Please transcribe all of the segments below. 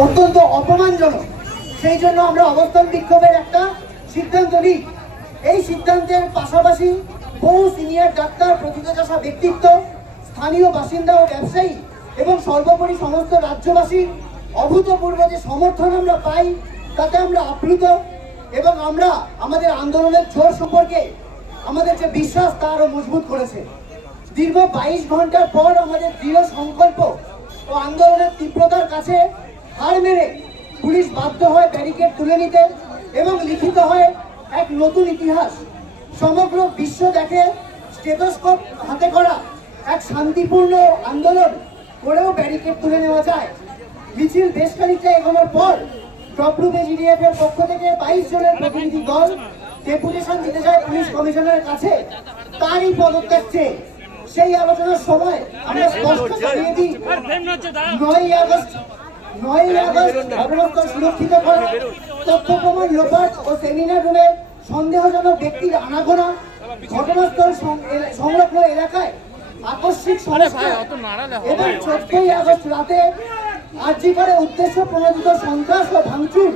অত্যন্ত অপমানজনক। সেই জন্য আমরা অবস্থান বিক্ষোভের একটা সিদ্ধান্ত নিই। এই সিদ্ধান্তের পাশাপাশি বহু সিনিয়র ডাক্তার, প্রথিতযশা ব্যক্তিত্ব, স্থানীয় বাসিন্দা ও ব্যবসায়ী এবং সর্বোপরি সমস্ত রাজ্যবাসীর অভূতপূর্ব যে সমর্থন আমরা পাই তাতে আমরা আপ্লুত এবং আমরা আমাদের আন্দোলনের জোর সম্পর্কে আমাদের যে বিশ্বাস তা আরো মজবুত করেছে। দীর্ঘ 22 ঘন্টার পর আমাদের দৃঢ় সংকল্প ও আন্দোলনের তীব্রতার কাছে হার মেনে পুলিশ বাধ্য হয় ব্যারিকেড তুলে নিতে এবং লিখিত হয় এক নতুন ইতিহাস। সমগ্র বিশ্ব দেখে স্টেথোস্কোপ হাতে করা এক শান্তিপূর্ণ আন্দোলন করেও ব্যারিকেড তুলে নেওয়া যায়। মিছিল বেশ খানিকটা এগোনোর পর ডব্লিউবিজিডিএফ এর পক্ষ থেকে 22 জনের প্রতিনিধি দল ডেপুটেশন দিতে যায় পুলিশ কমিশনারের কাছে তারই পদত্যাগ চেয়ে। সেই আলোচনার সময় আমরা স্পষ্ট জানিয়ে দিই 9ই আগস্ট ঘটনাস্থল সুরক্ষিত করা, তথ্য প্রমাণ লোপাট ও সেমিনার রুমে সন্দেহজনক ব্যক্তির আনাগোনা, ঘটনাস্থল সংলগ্ন এলাকায় আকস্মিক সমস্যা এবং 14ই আগস্ট রাতে আরজি করে উদ্দেশ্য প্রণোদিত সন্ত্রাস ও ভাঙচুর,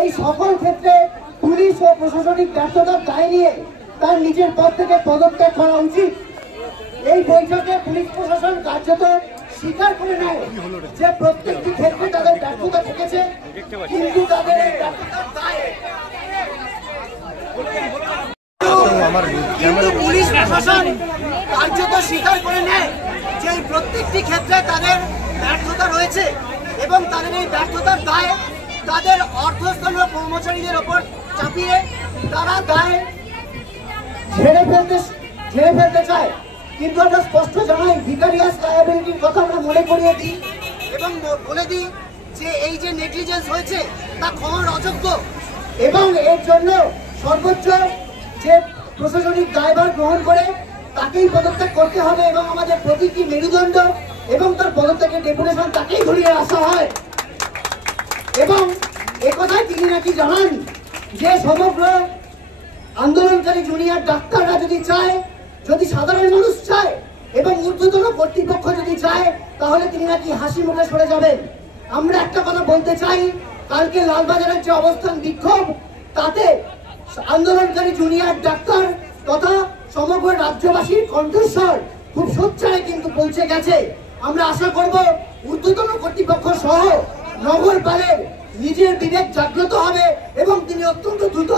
এই সকল ক্ষেত্রে পুলিশ ও প্রশাসনিক ব্যর্থতার দায় নিয়ে তার নিজের পদ থেকে পদত্যাগ করা উচিত। এই বৈঠকে পুলিশ প্রশাসন কার্যত স্বীকার করে নেয় যে প্রত্যেকটি ক্ষেত্রে তাদের ব্যর্থতা থেকেছে, কিন্তু তাদের পুলিশ প্রশাসন কার্যত স্বীকার করে নেয় যে প্রত্যেকটি ক্ষেত্রে তাদের ব্যর্থতা রয়েছে এবং তাদের এই ব্যর্থতার দায় তাদের অর্ধস্তর কর্মচারীদের ওপর চাপিয়ে তারা দায় ঝেড়ে ফেলতে চায়। কিন্তু আমরা স্পষ্ট জানাই ভিকারিয়াস লায়াবিলিটির কথা আমরা মনে করিয়ে দিই এবং বলে দিই যে এই যে নেগলিজেন্স হয়েছে তা ক্ষমার অযোগ্য এবং এর জন্য সর্বোচ্চ যে প্রশাসনিক দায়ভার গ্রহণ করে তাকেই পদত্যাগ করতে হবে এবং আমাদের প্রতিটি মেরুদণ্ড এবং তার পদত্যাগের ডেপুটেশন তাকেই ধরিয়ে আসা হয়। এবং একথায় তিনি নাকি জানান যে সমগ্র আন্দোলনকারী জুনিয়র ডাক্তাররা যদি চায়, যদি সাধারণ মানুষ চায় এবং ঊর্ধ্বতন কর্তৃপক্ষ যদি চায়, তাহলে তিনি নাকি হাসি মুখে সরে যাবেন। আমরা একটা কথা বলতে চাই, কালকে লালবাজারের যে অবস্থান বিক্ষোভ তাতে আন্দোলনকারী জুনিয়র ডাক্তার তথা সমগ্র রাজ্যবাসীর কণ্ঠস্বর খুব সোচ্চারে কিন্তু পৌঁছে গেছে। আমরা আশা করব ঊর্ধ্বতন কর্তৃপক্ষ সহ নগরপালের নিজের বিবেক জাগ্রত হবে এবং তিনি অত্যন্ত দ্রুত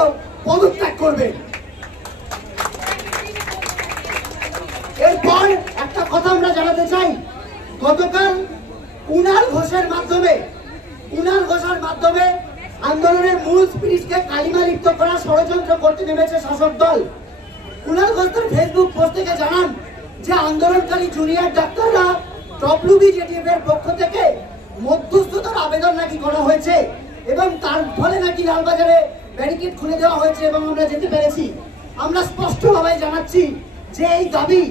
পদত্যাগ করবেন। এরপর একটা কথা আমরা জানাতে চাই, গতকাল কুণাল ঘোষের মাধ্যমে আন্দোলনের মূল স্পিরিটকে কালিমা লিপ্ত করার ষড়যন্ত্র করতে নেমেছে শাসক দল। কুণাল ঘোষ তার ফেসবুক পোস্ট থেকে জানান যে আন্দোলনকারী জুনিয়র ডাক্তাররা ডব্লিউবিজিডিএফ এর পক্ষ থেকে মধ্যস্থতার আবেদন নাকি করা হয়েছে এবং তার ফলে নাকি লালবাজারে ব্যারিকেড খুলে দেওয়া হয়েছে এবং আমরা যেতে পেরেছি। আমরা স্পষ্টভাবে জানাচ্ছি যে এই দাবি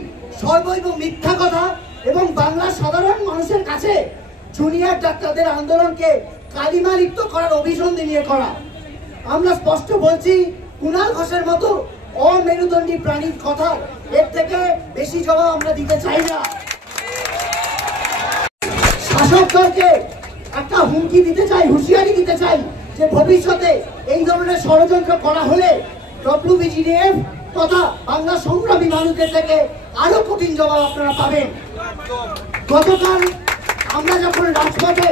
সর্বৈব মিথ্যা কথা এবং বাংলার সাধারণ মানুষের কাছে জুনিয়র ডাক্তারদের আন্দোলনকে কালিমা লিপ্ত করার অভিসন্ধি নিয়ে করা। আমরা স্পষ্ট বলছি, কুণাল ঘোষের মতো অমেরুদণ্ডী প্রাণীর কথা এর থেকে বেশি জবাব আমরা দিতে চাই না। শাসক দলকে একটা হুমকি দিতে চাই, হুঁশিয়ারি দিতে চাই যে ভবিষ্যতে এই ধরনের ষড়যন্ত্র করা হলে ডব্লিউবিজিডিএফ তথা বাংলা সংগ্রামী মানুষদের থেকে আরো কঠিন জবাব আপনারা পাবেন। গতকাল আমরা যখন রাজপথে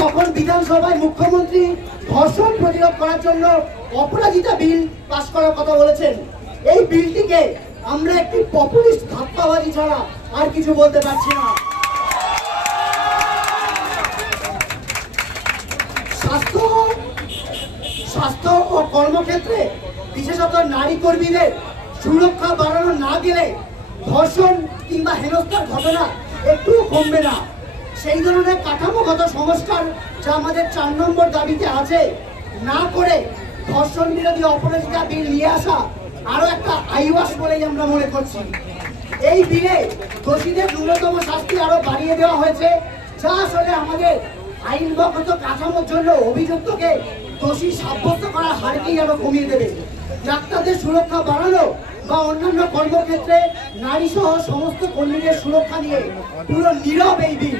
তখন বিধানসভায় মুখ্যমন্ত্রী ধর্ষণ প্রতিরোধ করার জন্য অপরাজিতা বিল পাস করার কথা বলেছেন। এই বিলটিকে আমরা একটি পপুলিস্ট ধাপ্পাবাজি ছাড়া আর কিছু বলতে পারছি না। স্বাস্থ্য ও কর্মক্ষেত্রে বিশেষত নারী কর্মীদের সুরক্ষা বাড়ানো না গেলে ধর্ষণ কিংবা হেনস্থার ঘটনা একটুও কমবে না। সেই ধরনের কাঠামোগত সংস্কার যা আমাদের 4 নম্বর দাবিতে আছে না করে ধর্ষণ বিরোধী অপরাজিতা বিল নিয়ে আসা আরো একটা আইওয়াস বলেই আমরা মনে করছি। এই বিলে দোষীদের ন্যূনতম শাস্তি আরো বাড়িয়ে দেওয়া হয়েছে, যা আসলে আমাদের আইনগত কাঠামোর জন্য অভিযুক্তকে দোষী সাব্যস্ত করার হারকেই আরো কমিয়ে দেবে। ডাক্তারদের সুরক্ষা বাড়ানো বা অন্যান্য কর্মক্ষেত্রে নারী সহ সমস্ত কর্মীদের সুরক্ষা নিয়ে পুরো নীরব এই বিল।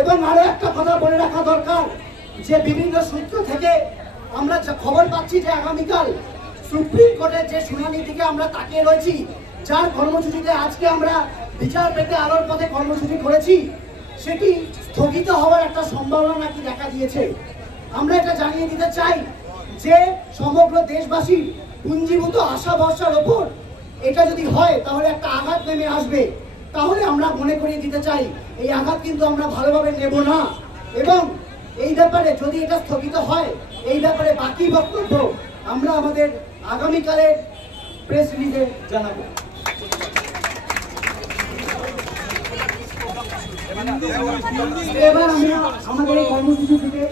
এবং আরো একটা কথা বলে রাখা দরকার যে বিভিন্ন সূত্র থেকে আমরা যা খবর পাচ্ছি যে আগামীকাল সুপ্রিম কোর্টের যে শুনানি থেকে আমরা তাকিয়ে রয়েছি, যার কর্মসূচিতে আজকে আমরা বিচার পেতে আলোর পথে কর্মসূচি করেছি, সেটি স্থগিত হওয়ার একটা সম্ভাবনা নাকি দেখা দিয়েছে। আমরা এটা জানিয়ে দিতে চাই যে সমগ্র দেশবাসী পুঞ্জীভূত আশা ভরসার ওপর এটা যদি হয় তাহলে একটা আঘাত নেমে আসবে। তাহলে আমরা মনে করিয়ে দিতে চাই এই আঘাত কিন্তু আমরা ভালোভাবে নেব না, এবং এই ব্যাপারে যদি এটা স্থগিত হয় এই ব্যাপারে বাকি বক্তব্য আমরা আমাদের আগামীকালের প্রেস রিলিজে জানাবো। এবার আমরা আমাদের এই কর্মসূচি থেকে